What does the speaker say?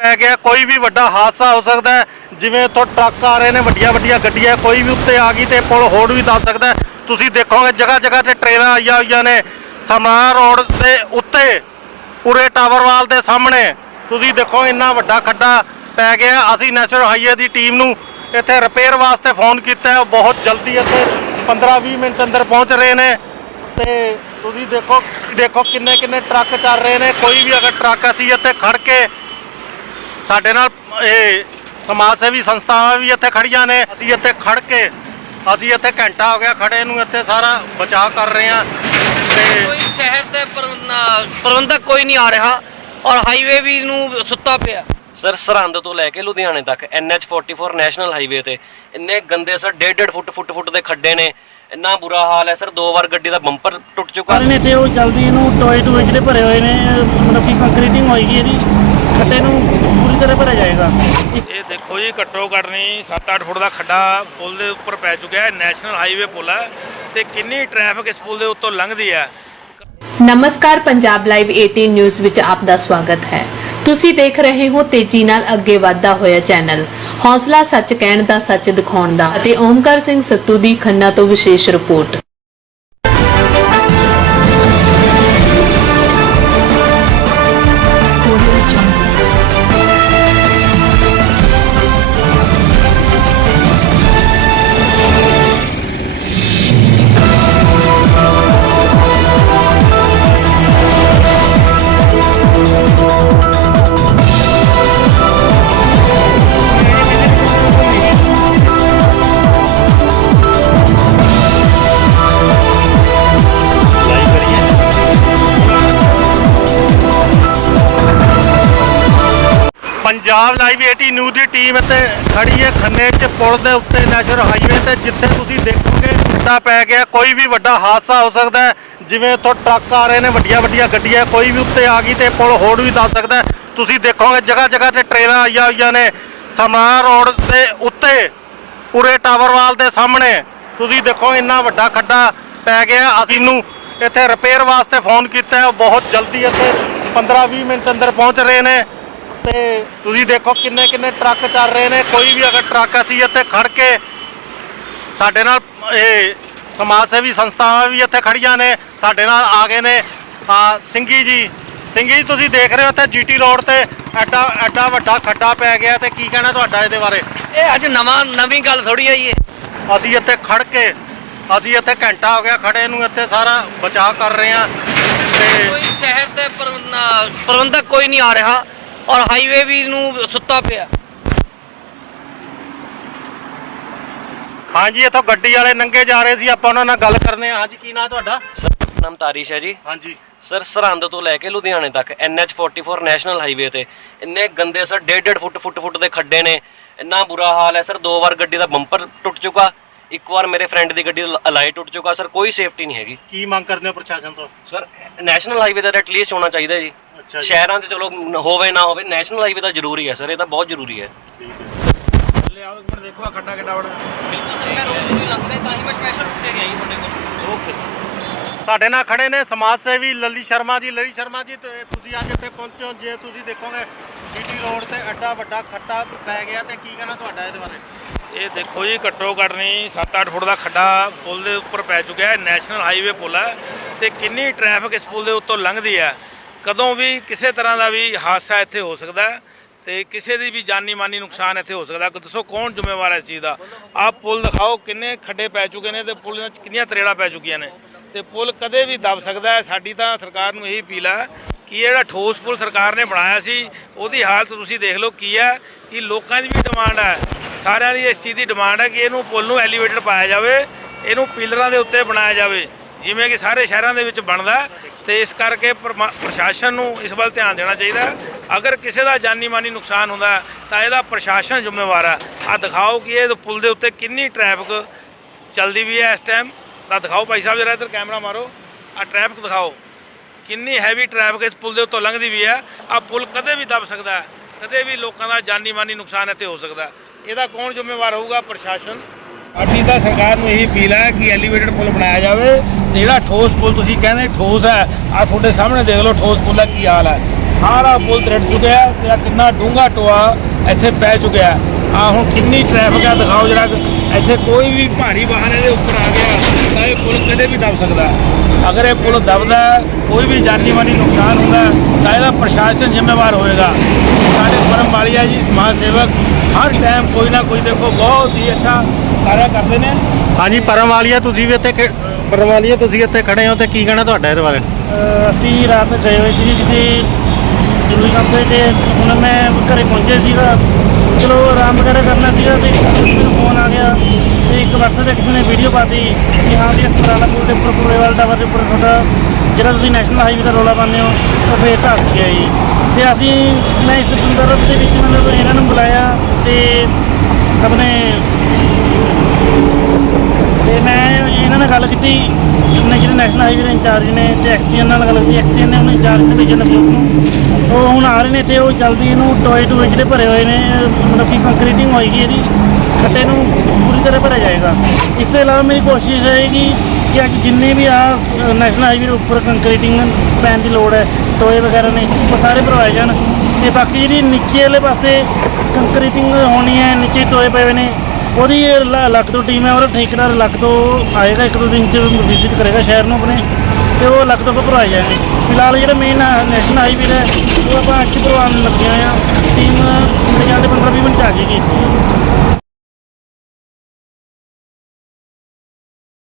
ਪੈ ਗਿਆ, ਕੋਈ ਵੀ ਵੱਡਾ ਹਾਦਸਾ ਹੋ ਸਕਦਾ ਹੈ। ਜਿਵੇਂ ਇੱਥੋਂ ਟਰੱਕ ਆ ਰਹੇ ਨੇ, ਵੱਡੀਆਂ ਵੱਡੀਆਂ ਗੱਡੀਆਂ, ਕੋਈ ਵੀ ਉੱਤੇ ਆ ਗਈ ਤੇ ਪੁਲ ਹੋੜ ਵੀ ਦੱਸ ਸਕਦਾ ਤੁਸੀਂ ਦੇਖੋਗੇ, ਜਗ੍ਹਾ ਜਗ੍ਹਾ ਤੇ ਟ੍ਰੇਨਾਂ ਆਈਆਂ ਹੋਈਆਂ ਨੇ। ਸਮਰਾ ਰੋਡ ਦੇ ਉੱਤੇ, ਉਰੇ ਟਾਵਰਵਾਲ ਦੇ ਸਾਹਮਣੇ। ਤੁਸੀਂ ਦੇਖੋ, ਇੰਨਾ ਵੱਡਾ ਖੱਡਾ ਪੈ ਗਿਆ। ਅਸੀਂ ਨੈਸ਼ਨਲ ਹਾਈਵੇ ਦੀ ਟੀਮ ਨੂੰ ਇੱਥੇ ਰਿਪੇਅਰ ਵਾਸਤੇ ਫੋਨ ਕੀਤਾ ਬਹੁਤ ਜਲਦੀ ਇੱਥੇ 15-20 ਮਿੰਟ ਅੰਦਰ ਪਹੁੰਚ ਰਹੇ ਨੇ। ਤੇ ਤੁਸੀਂ ਦੇਖੋ ਦੇਖੋ ਕਿੰਨੇ ਕਿੰਨੇ ਟਰੱਕ ਚੱਲ ਰਹੇ ਨੇ। ਕੋਈ ਵੀ ਅਗਰ ਟਰੱਕ ਅਸੀਂ ਇੱਥੇ ਖੜ ਕੇ ਸਾਡੇ ਨਾਲ ਇਹ ਸਮਾਜ ਸੇਵੀ ਸੰਸਥਾਵਾਂ ਵੀ ਇੱਥੇ ਖੜੀਆਂ ਨੇ। ਅਸੀਂ ਇੱਥੇ ਖੜ ਕੇ ਅਸੀਂ ਇੱਥੇ ਘੰਟਾ ਹੋ ਗਿਆ ਖੜੇ ਨੂੰ ਇੱਥੇ ਸਾਰਾ ਬਚਾਅ ਕਰ ਰਹੇ ਹਾਂ ਤੇ ਕੋਈ ਸ਼ਹਿਰ ਦੇ ਪ੍ਰਬੰਧ- ਪ੍ਰਬੰਧਕ ਕੋਈ ਨਹੀਂ ਆ ਰਿਹਾ ਔਰ ਹਾਈਵੇ ਵੀ ਨੂੰ ਸੁੱਤਾ ਪਿਆ। ਸਰ ਸਰਹੰਦ ਤੋਂ ਲੈ ਕੇ ਲੁਧਿਆਣੇ ਤੱਕ NH44 ਨੈਸ਼ਨਲ ਹਾਈਵੇ ਤੇ ਇੰਨੇ ਗੰਦੇ ਸਰ 1.5 ਫੁੱਟ ਫੁੱਟ ਫੁੱਟ ਦੇ ਖੱਡੇ ਨੇ। ਇੰਨਾ ਬੁਰਾ ਹਾਲ ਹੈ ਸਰ ਦੋ ਵਾਰ ਗੱਡੀ ਦਾ ਬੰਪਰ ਟੁੱਟ ਚੁੱਕਾ। ਨੇ ਤੇ ਉਹ ਜਲਦੀ ਇਹਨੂੰ ਟੋਏ ਟੋਏ ਜਿਹੜੇ ਭਰੇ ਹੋਏ ਨੇ ਮਤਲਬ ਕਿ ਕੰਕਰੀਟਿੰਗ ਹੋਏਗੀ ਇਹਦੀ। ਖੱਡੇ ਨੂੰ ਭਰਿਆ ਜਾਏਗਾ? ਇਹ ਦੇਖੋ ਜੀ ਘੱਟੋ ਘੱਟ ਨਹੀਂ 7-8 ਫੁੱਟ ਦਾ ਖੱਡਾ ਪੁਲ ਦੇ ਉੱਪਰ ਪੈ ਚੁੱਕਿਆ ਹੈ ਨੈਸ਼ਨਲ ਹਾਈਵੇ ਪੁਲ ਹੈ ਤੇ ਕਿੰਨੀ ਟ੍ਰੈਫਿਕ ਇਸ ਪੁਲ ਦੇ ਉੱਤੋਂ ਲੰਘਦੀ ਹੈ। ਨਮਸਕਾਰ ਪੰਜਾਬ ਲਾਈਵ 18 ਨਿਊਜ਼ ਵਿੱਚ ਆਪ ਦਾ ਸਵਾਗਤ ਹੈ। ਤੁਸੀਂ ਦੇਖ ਰਹੇ ਹੋ ਤੇਜ਼ੀ ਨਾਲ ਅੱਗੇ ਵਧਦਾ ਹੋਇਆ ਚੈਨਲ। ਹੌਸਲਾ ਸੱਚ ਕਹਿਣ ਦਾ ਸੱਚ ਦਿਖਾਉਣ ਦਾ ਅਤੇ ਓਮਕਾਰ ਸਿੰਘ ਸੱਤੂ ਦੀ ਖੰਨਾ ਤੋਂ ਵਿਸ਼ੇਸ਼ ਰਿਪੋਰਟ। ਪੰਜਾਬ ਲਾਈਵ 80 ਨਿਊਜ਼ ਦੀ ਟੀਮ ਇੱਥੇ ਖੜੀ ਹੈ। ਖੰਨੇ 'ਚ ਪੁਲ ਦੇ ਉੱਤੇ ਨੈਸ਼ਨਲ ਹਾਈਵੇ ਤੇ ਜਿੱਥੇ ਤੁਸੀਂ ਦੇਖੋਗੇ ਖੱਡਾ ਪੈ ਗਿਆ। ਕੋਈ ਵੀ ਵੱਡਾ ਹਾਦਸਾ ਹੋ ਸਕਦਾ ਹੈ। ਜਿਵੇਂ ਇੱਥੋਂ ਟਰੱਕ ਆ ਰਹੇ ਨੇ ਵੱਡੀਆਂ ਵੱਡੀਆਂ ਗੱਡੀਆਂ, ਕੋਈ ਵੀ ਉੱਤੇ ਆ ਗਈ ਤੇ ਪੁਲ ਹੋੜ ਵੀ ਦੱਸ ਸਕਦਾ ਤੁਸੀਂ ਦੇਖੋਗੇ ਜਗ੍ਹਾ ਜਗ੍ਹਾ ਤੇ ਟ੍ਰੇਨਾਂ ਆਈਆਂ ਹੋਈਆਂ ਨੇ। ਸਮਾਨ ਰੋਡ ਦੇ ਉੱਤੇ ਉਰੇ ਟਾਵਰਵਾਲ ਦੇ ਸਾਹਮਣੇ। ਤੁਸੀਂ ਦੇਖੋ ਇੰਨਾ ਵੱਡਾ ਖੱਡਾ ਪੈ ਗਿਆ। ਅਸੀਂ ਨੂੰ ਇੱਥੇ ਰਿਪੇਅਰ ਵਾਸਤੇ ਫੋਨ ਕੀਤਾ ਬਹੁਤ ਜਲਦੀ ਇੱਥੇ 15-20 ਮਿੰਟ ਅੰਦਰ ਪਹੁੰਚ ਰਹੇ ਨੇ। ਤੇ ਤੁਸੀਂ ਦੇਖੋ ਕਿੰਨੇ ਕਿੰਨੇ ਟਰੱਕ ਚੱਲ ਰਹੇ ਨੇ। ਕੋਈ ਵੀ ਅਗਰ ਟਰੱਕ ਅਸੀਂ ਇੱਥੇ ਖੜ ਕੇ ਸਾਡੇ ਨਾਲ ਇਹ ਸਮਾਜ ਸੇਵੀ ਸੰਸਥਾਵਾਂ ਵੀ ਇੱਥੇ ਖੜੀਆਂ ਨੇ ਸਾਡੇ ਨਾਲ ਆ ਗਏ ਨੇ। ਆ ਸਿੰਘੀ ਜੀ ਸਿੰਘੀ ਜੀ ਤੁਸੀਂ ਦੇਖ ਰਹੇ ਹੋ ਇੱਥੇ ਜੀਟੀ ਰੋਡ ਤੇ ਐਡਾ ਐਡਾ ਵੱਡਾ ਖੱਡਾ ਪੈ ਗਿਆ ਤੇ ਕੀ ਕਹਿਣਾ ਤੁਹਾਡਾ ਇਹਦੇ ਬਾਰੇ? ਇਹ ਅੱਜ ਨਵਾਂ ਨਵੀਂ ਗੱਲ ਥੋੜੀ ਆਈ ਏ ਅਸੀਂ ਇੱਥੇ ਖੜ ਕੇ ਅਸੀਂ ਇੱਥੇ ਘੰਟਾ ਹੋ ਗਿਆ ਖੜੇ ਨੂੰ ਇੱਥੇ ਸਾਰਾ ਬਚਾਅ ਕਰ ਰਹੇ ਹਾਂ ਤੇ ਕੋਈ ਸ਼ਹਿਰ ਦੇ ਪ੍ਰਬੰਧ- ਪ੍ਰਬੰਧਕ ਕੋਈ ਨਹੀਂ ਆ ਰਿਹਾ। ਔਰ ਹਾਈਵੇ ਵੀ ਨੂੰ ਸੁੱਤਾ ਪਿਆ। ਹਾਂਜੀ ਇੱਥੋਂ ਗੱਡੀ ਵਾਲੇ ਨੰਗੇ ਜਾ ਰਹੇ ਸੀ ਆਪਾਂ ਉਹਨਾਂ ਨਾਲ ਗੱਲ ਕਰਨੇ ਆ। ਹਾਂਜੀ ਕੀ ਨਾਂ ਤੁਹਾਡਾ? ਸਰ ਨਾਮ ਤਾਰਿਸ਼ ਹੈ ਜੀ। ਹਾਂਜੀ। ਸਰ ਸਰਹੰਦ ਤੋਂ ਲੈ ਕੇ ਲੁਧਿਆਣੇ ਤੱਕ NH44 ਨੈਸ਼ਨਲ ਹਾਈਵੇ ਤੇ। ਇੰਨੇ ਗੰਦੇ ਸਰ 1.5 ਫੁੱਟ ਫੁੱਟ ਫੁੱਟ ਦੇ ਖੱਡੇ ਨੇ। ਇੰਨਾ ਬੁਰਾ ਹਾਲ ਹੈ ਸਰ ਦੋ ਵਾਰ ਗੱਡੀ ਦਾ ਬੰਪਰ ਟੁੱਟ ਚੁੱਕਾ। ਇੱਕ ਵਾਰ ਮੇਰੇ ਫਰੈਂਡ ਦੀ ਗੱਡੀ ਦਾ ਅਲਾਈ ਟੁੱਟ ਚੁੱਕਾ। ਸਰ ਕੋਈ ਸੇਫਟੀ ਨਹੀਂ ਹੈਗੀ। ਕੀ ਮੰਗ ਕਰਦੇ ਹੋ ਪ੍ਰਸ਼ਾਸਨ ਤੋਂ? ਸਰ ਨੈਸ਼ਨਲ ਹਾਈਵੇ ਦਾ ਐਟਲੀਸਟ ਹੋਣਾ ਚਾਹੀਦਾ ਜੀ। ਅੱਛਾ ਜੀ। ਸ਼ਹਿਰਾਂ 'ਚ ਚਲੋ ਹੋਵੇ ਨਾ ਹੋਵੇ ਨੈਸ਼ਨਲ ਹਾਈਵੇ ਤਾਂ ਜ਼ਰੂਰੀ ਹੈ ਸਰ ਇਹ ਤਾਂ ਬਹੁਤ ਜ਼ਰੂਰੀ ਹੈ। ਲਿਆਓ ਇੱਕ ਮਿੰਟ ਦੇਖੋ ਆ ਖੱਡਾ ਕਿੱਡਾ ਬੜਾ ਸਾਡੇ ਨਾਲ ਖੜੇ ਨੇ ਸਮਾਜ ਸੇਵੀ ਲੱਲੀ ਸ਼ਰਮਾ ਜੀ। ਲੱਲੀ ਸ਼ਰਮਾ ਜੀ ਤੇ ਤੁਸੀਂ ਅੱਜ ਇੱਥੇ ਪਹੁੰਚੋ ਜੇ ਤੁਸੀਂ ਦੇਖੋਗੇ ਜੀਟੀ ਰੋਡ ਤੇ ਐਡਾ ਵੱਡਾ ਖੱਡਾ ਪੈ ਗਿਆ ਤੇ ਕੀ ਕਹਿਣਾ ਤੁਹਾਡਾ ਇਹਦੇ ਬਾਰੇ? ਇਹ ਦੇਖੋ ਜੀ ਘੱਟੋ ਘੱਟ ਨਹੀਂ 7-8 ਫੁੱਟ ਦਾ ਖੱਡਾ ਪੁਲ ਦੇ ਉੱਪਰ ਪੈ ਚੁੱਕਿਆ ਹੈ ਨੈਸ਼ਨਲ ਹਾਈਵੇ ਪੁਲ ਹੈ ਤੇ ਕਿੰਨੀ ਟ੍ਰੈਫਿਕ ਇਸ ਪੁਲ ਦੇ ਉੱਤੋਂ ਲੰਘਦੀ ਹੈ। ਕਦੋਂ ਵੀ ਕਿਸੇ ਤਰ੍ਹਾਂ ਦਾ ਵੀ ਹਾਦਸਾ ਇੱਥੇ ਹੋ ਸਕਦਾ ਹੈ ਤੇ ਕਿਸੇ ਦੀ ਵੀ ਜਾਨੀ ਮਾਨੀ ਨੁਕਸਾਨ ਇੱਥੇ ਹੋ ਸਕਦਾ ਹੈ। ਦੱਸੋ ਕੌਣ ਜ਼ਿੰਮੇਵਾਰ ਹੈ ਇਸ ਚੀਜ਼ ਦਾ? ਆਹ ਪੁਲ ਦਿਖਾਓ, ਕਿੰਨੇ ਖੱਡੇ ਪੈ ਚੁੱਕੇ ਨੇ ਤੇ ਪੁਲ ਵਿੱਚ ਕਿੰਨੀਆਂ ਤਰੇੜਾਂ ਪੈ ਚੁੱਕੀਆਂ ਨੇ। ਤੇ ਪੁਲ ਕਦੇ ਵੀ ਦਬ ਸਕਦਾ ਹੈ, ਸਾਡੀ ਤਾਂ ਸਰਕਾਰ ਨੂੰ ਇਹੀ ਅਪੀਲ ਹੈ ਕਿ ਜਿਹੜਾ ਠੋਸ ਪੁਲ ਸਰਕਾਰ ਨੇ ਬਣਾਇਆ ਸੀ, ਉਹਦੀ ਹਾਲਤ ਤੁਸੀਂ ਦੇਖ ਲਓ ਕੀ ਹੈ, ਕਿ ਲੋਕਾਂ ਦੀ ਵੀ ਡਿਮਾਂਡ ਹੈ। ਸਾਰਿਆਂ ਦੀ ਇਸ ਚੀਜ਼ ਦੀ ਡਿਮਾਂਡ ਹੈ ਕਿ ਇਹਨੂੰ ਪੁਲ ਨੂੰ ਐਲੀਵੇਟਡ ਪਾਇਆ ਜਾਵੇ, ਇਹਨੂੰ ਪਿਲਰਾਂ ਦੇ ਉੱਤੇ ਬਣਾਇਆ ਜਾਵੇ। ਜਿਵੇਂ ਕਿ ਸਾਰੇ ਸ਼ਹਿਰਾਂ ਦੇ ਵਿੱਚ ਬਣਦਾ ਹੈ, ਤੇ ਇਸ ਕਰਕੇ ਪਰਮਾ- ਪ੍ਰਸ਼ਾਸਨ ਨੂੰ ਇਸ ਵੱਲ ਧਿਆਨ ਦੇਣਾ ਚਾਹੀਦਾ ਅਗਰ ਕਿਸੇ ਦਾ ਜਾਨੀ ਮਾਨੀ ਨੁਕਸਾਨ ਹੁੰਦਾ ਤਾਂ ਇਹਦਾ ਪ੍ਰਸ਼ਾਸਨ ਜ਼ਿੰਮੇਵਾਰ ਹੈ। ਆ ਦਿਖਾਓ ਕਿ ਇਹ ਪੁਲ ਦੇ ਉੱਤੇ ਕਿੰਨੀ ਟ੍ਰੈਫਿਕ ਚੱਲਦੀ ਵੀ ਹੈ ਇਸ ਟਾਈਮ ਤਾਂ ਦਿਖਾਓ ਭਾਈ ਸਾਹਿਬ, ਜਰਾ ਇੱਧਰ ਕੈਮਰਾ ਮਾਰੋ। ਆ ਟ੍ਰੈਫਿਕ ਦਿਖਾਓ। ਕਿੰਨੀ ਹੈਵੀ ਟ੍ਰੈਫਿਕ ਇਸ ਪੁਲ ਦੇ ਉੱਤੋਂ ਲੰਘਦੀ ਵੀ ਹੈ। ਆ ਪੁਲ ਕਦੇ ਵੀ ਦਬ ਸਕਦਾ ਕਦੇ ਵੀ ਲੋਕਾਂ ਦਾ ਜਾਨੀ ਮਾਨੀ ਨੁਕਸਾਨ ਇੱਥੇ ਹੋ ਸਕਦਾ ਇਹਦਾ ਕੌਣ ਜ਼ਿੰਮੇਵਾਰ ਹੋਊਗਾ? ਪ੍ਰਸ਼ਾਸਨ। ਸਾਡੀ ਤਾਂ ਸਰਕਾਰ ਨੂੰ ਇਹੀ ਅਪੀਲ ਹੈ ਕਿ ਐਲੀਵੇਟਡ ਪੁਲ ਬਣਾਇਆ ਜਾਵੇ। ਜਿਹੜਾ ਠੋਸ ਪੁਲ ਤੁਸੀਂ ਕਹਿੰਦੇ ਠੋਸ ਹੈ। ਆ ਤੁਹਾਡੇ ਸਾਹਮਣੇ ਦੇਖ ਲਓ ਠੋਸ ਪੁਲ ਦਾ ਕੀ ਹਾਲ ਹੈ। ਸਾਰਾ ਪੁਲ ਤਰਟ ਚੁੱਕਿਆ ਹੈ ਤੇ ਆਹ ਕਿੰਨਾ ਡੂੰਘਾ ਟੋਆ ਇੱਥੇ ਪੈ ਚੁੱਕਿਆ ਆ ਹੁਣ ਕਿੰਨੀ ਟ੍ਰੈਫਿਕ ਆ ਦਿਖਾਓ ਜਿਹੜਾ ਇੱਥੇ ਕੋਈ ਵੀ ਭਾਰੀ ਵਾਹਨ ਇਹਦੇ ਉੱਪਰ ਆ ਗਿਆ ਤਾਂ ਇਹ ਪੁਲ ਕਦੇ ਵੀ ਦਬ ਸਕਦਾ ਅਗਰ ਇਹ ਪੁਲ ਦਬਦਾ ਕੋਈ ਵੀ ਜਾਨੀ ਮਾਨੀ ਨੁਕਸਾਨ ਹੁੰਦਾ ਤਾਂ ਇਹਦਾ ਪ੍ਰਸ਼ਾਸਨ ਜ਼ਿੰਮੇਵਾਰ ਹੋਏਗਾ। ਸਾਡੇ ਪਰਮ ਵਾਲੀਆ ਜੀ, ਸਮਾਜ ਸੇਵਕ, ਹਰ ਟਾਈਮ ਕੋਈ ਨਾ ਕੋਈ ਦੇਖੋ ਬਹੁਤ ਹੀ ਅੱਛਾ ਕਾਰਿਆ ਕਰਦੇ ਨੇ। ਹਾਂਜੀ, ਪਰਮ ਵਾਲੀਆ ਤੁਸੀਂ ਵੀ ਇੱਥੇ ਕਿ- ਤੁਸੀਂ ਇੱਥੇ ਖੜੇ ਹੋ ਤੇ ਕੀ ਕਹਿਣਾ ਤੁਹਾਡਾ ਇਹਦੇ ਬਾਰੇ? ਅਹ ਅਸੀਂ ਰਾਤ ਗਏ ਹੋਏ ਸੀ ਜਿੱਥੇ ਜ਼ਰੂਰੀ ਕੰਮ ਤੇ ਤੇ ਹੁਣ ਮੈਂ ਘਰੇ ਪਹੁੰਚਿਆ ਸੀਗਾ। ਚਲੋ ਆਰਾਮ ਵਗੈਰਾ ਕਰਨਾ ਸੀਗਾ ਤੇ ਮੈਨੂੰ ਫੋਨ ਆ ਗਿਆ ਤੇ ਇੱਕ WhatsApp ਤੇ ਕਿਸੇ ਨੇ ਵੀਡੀਓ ਪਾਤੀ ਕਿ ਹਾਂ ਵੀ ਸਮਰਾਲਾ ਪੁਲ ਦੇ ਉੱਪਰ ਪੁਰੇਵਾਲ ਟਾਵਰ ਦੇ ਉੱਪਰ ਤੁਹਾਡਾ ਜਿਹੜਾ ਤੁਸੀਂ ਨੈਸ਼ਨਲ ਹਾਈਵੇ ਦਾ ਰੋਲਾ ਪਾਉਂਦੇ ਹੋ, ਉਹ ਫੇਰ ਧੱਸ ਗਿਆ ਜੀ। ਤੇ ਅਸੀਂ, ਮੈਂ ਇਸ ਸੰਦਰਭ ਦੇ ਵਿੱਚ ਮਤਲਬ ਇਹਨਾਂ ਨੂੰ ਬੁਲਾਇਆ ਤੇ ਆਪਣੇ ਤੇ ਮੈਂ ਇਹਨਾਂ ਨਾਲ ਗੱਲ ਕੀਤੀ ਆਪਣੇ ਜਿਹੜੇ ਨੈਸ਼ਨਲ ਹਾਈਵੇ ਦੇ ਇੰਚਾਰਜ ਨੇ ਤੇ ਐਕਸੀਐਨ ਨਾਲ ਗੱਲ ਕੀਤੀ ਐਕਸੀਐਨ ਨੇ ਉਹਨੂੰ ਇੰਚਾਰਜ ਨੇ ਭੇਜਿਆ ਨਵਜੋਤ ਨੂੰ। ਉਹ ਹੁਣ ਆ ਰਹੇ ਨੇ ਤੇ ਉਹ ਜਲਦੀ ਇਹਨੂੰ ਟੋਏ ਟੂਏ ਜਿਹੜੇ ਭਰੇ ਹੋਏ ਨੇ, ਮਤਲਬ ਕਿ ਕੰਕਰੀਟਿੰਗ ਹੋਏਗੀ ਇਹਦੀ ਖੱਡੇ ਨੂੰ ਪੂਰੀ ਤਰ੍ਹਾਂ ਭਰਿਆ ਜਾਏਗਾ। ਇਸ ਤੋਂ ਇਲਾਵਾ ਮੇਰੀ ਕੋਸ਼ਿਸ਼ ਰਹੇਗੀ ਕਿ ਅੱਜ ਜਿੰਨੇ ਵੀ ਆ ਨੈਸ਼ਨਲ ਹਾਈਵੇ ਦੇ ਉੱਪਰ ਕੰਕਰੀਟਿੰਗ ਪੈਣ ਦੀ ਲੋੜ ਹੈ, ਟੋਏ ਵਗੈਰਾ ਨੇ, ਉਹ ਸਾਰੇ ਭਰਵਾਏ ਜਾਣ। ਤੇ ਬਾਕੀ ਜਿਹੜੀ ਨੀਚੇ ਵਾਲੇ ਪਾਸੇ ਕੰਕਰੀਟਿੰਗ ਹੋਣੀ ਹੈ, ਨੀਚੇ ਟੋਏ ਪਏ ਨੇ ਉਹਦੀ ਲ- ਲੱਖ ਤੋਂ ਟੀਮ ਹੈ ਔਰ ਠੇਕੇਦਾਰ ਲੱਖ ਤੋਂ ਆਏਗਾ, ਇੱਕ ਦੋ ਦਿਨ ਚ ਵਿਜ਼ਿਟ ਕਰੇਗਾ ਸ਼ਹਿਰ ਨੂੰ ਆਪਣੇ, ਤੇ ਉਹ ਲੱਖ ਤੋਂ ਭਰਵਾਏ ਜਾਣਗੇ ਫਿਲਹਾਲ ਜਿਹੜਾ ਮੇਨ ਨੈਸ਼ਨਲ ਹਾਈਵੇ ਹੈ, ਉਹ ਆਪਾਂ ਅੱਜ ਭਰਵਾਉਣ ਲੱਗੇ ਹੋਏ ਆ ਟੀਮ ਮੇਰੇ ਖਿਆਲ ਦੇ 15 20 ਮਿੰਟ 'ਚ ਆ ਜਾਏਗੀ।